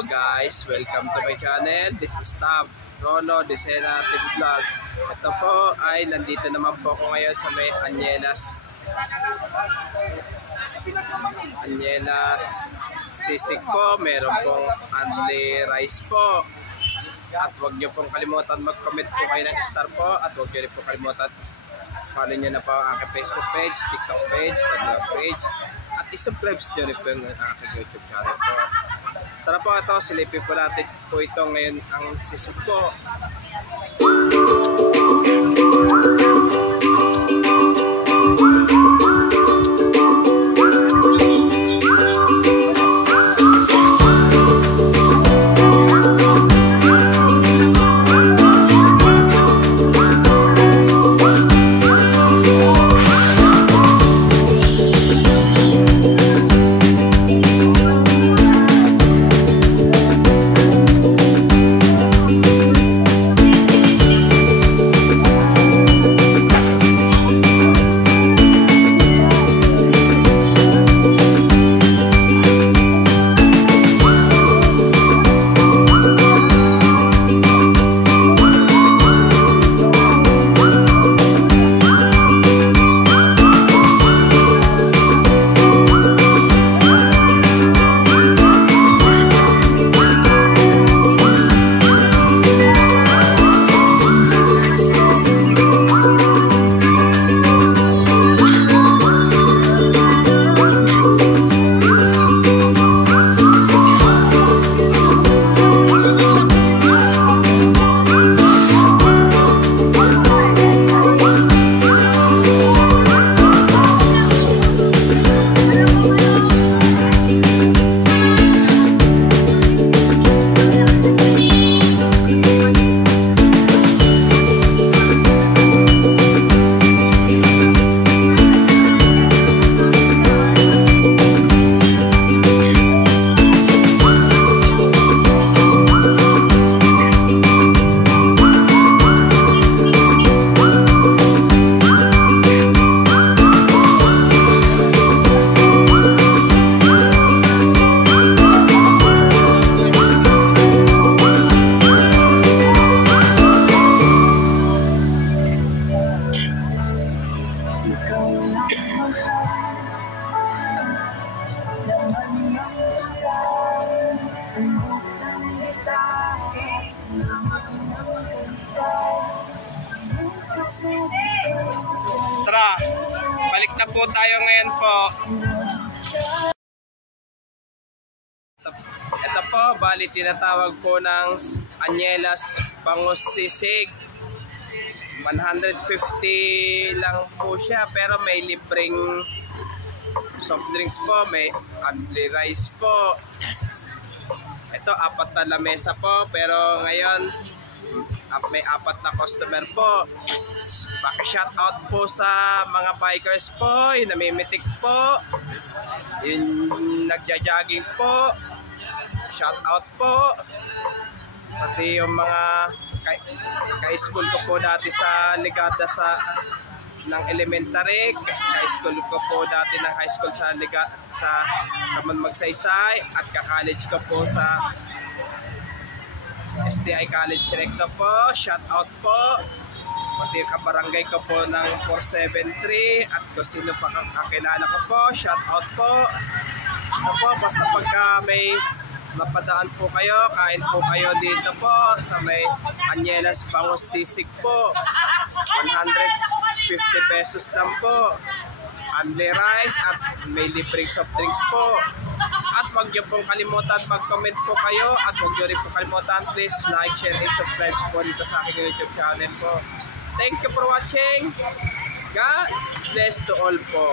Hello guys, welcome to my channel. This is Tab Rolo Desena TV Vlog. Ito po ay nandito naman po ako ngayon sa may Anyelas sisig po. Meron pong only rice po. At huwag nyo pong kalimutan mag-comment po kayo ng star po. At huwag nyo rin po kalimutan follow nyo na po ang aking Facebook page, TikTok page, Instagram page. At isubscribe nyo rin po ang aking YouTube channel po. Tara po ito, silipin po natin po ito ngayon ang sisig po. Tara, balik na po tayo ngayon po. Ito po, bali tinatawag po ng Anyelas Bangus Sisig. 150 lang po siya, pero may libreng soft drinks po, may only rice po. Ito, 4 na lamesa po, pero ngayon may 4 na customer po. Paki-shoutout po sa mga bikers po, yung namimitik po, yung nagja-jogging po, shoutout po. Pati yung mga ka-school ko po dati sa Ligada ng elementary, ka-school ko po dati ng high school sa Ramon Magsaysay, at ka-college ko po sa STI College Recto po, shout out po. Pati kabarangay ko po ng 473 at kung sino pa kakilala ko po, shout out po. Ito po, basta pagka may mapadaan po kayo, kain po kayo dito po sa may Anyelas Bangus Sisig po. 150 pesos lang po. Only rice at may libreng soft drinks po. At huwag niyo pong kalimutan mag-comment po kayo, at huwag niyo rin po kalimutan, please like, share, and subscribe po dito sa aking YouTube channel po. Thank you for watching. God bless to all po.